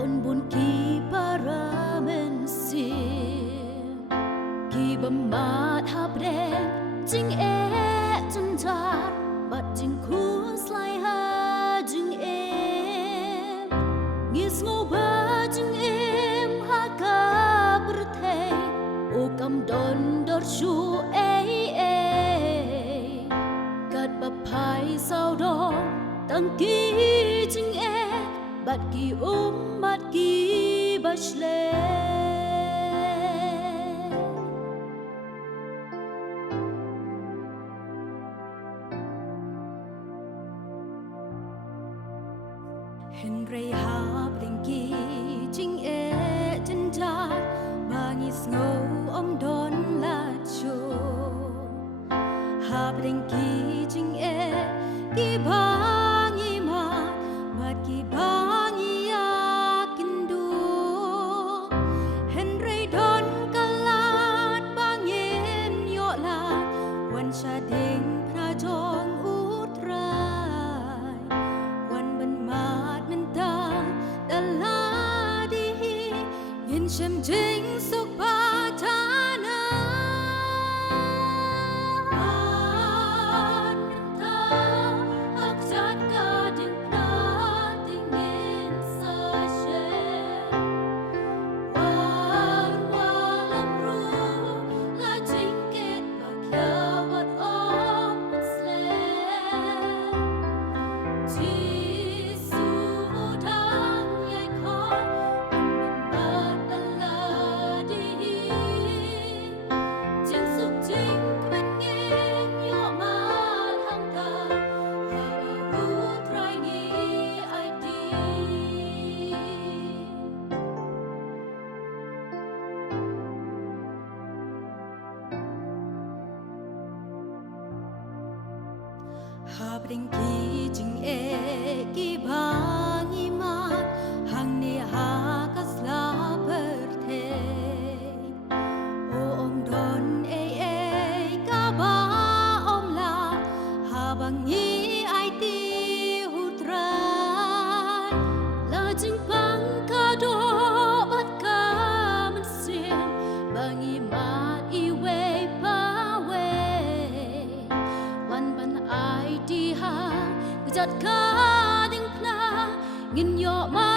Don bun ki para men sim ki bamat habreng jing e jin jar bat jing khu slai ha jing em ngis ngo ba jing em ha ka brthe o kam don dor shu e kat ba phai sao dong tang ki jing e bat ki bat ki bashle Henry ha blinki jing e jen jar bangi snow don la cho ha blinki jing e ki bangi ma bat ki bangi yakin du Henry don kalat bangin yo la wan sha ding pra jong utrai wan ban mat men ta dala di ngin shem jing suk pa thana Habring ki jing e ki bangi ma hang ne ha kasla per the o om don e ka ba om la ha bangi ai ti hutrai la jing pang ka do bat ka man sim bangi ma I we pa we wan ban ai ti haจัดคาดิ่งพลางินโยมา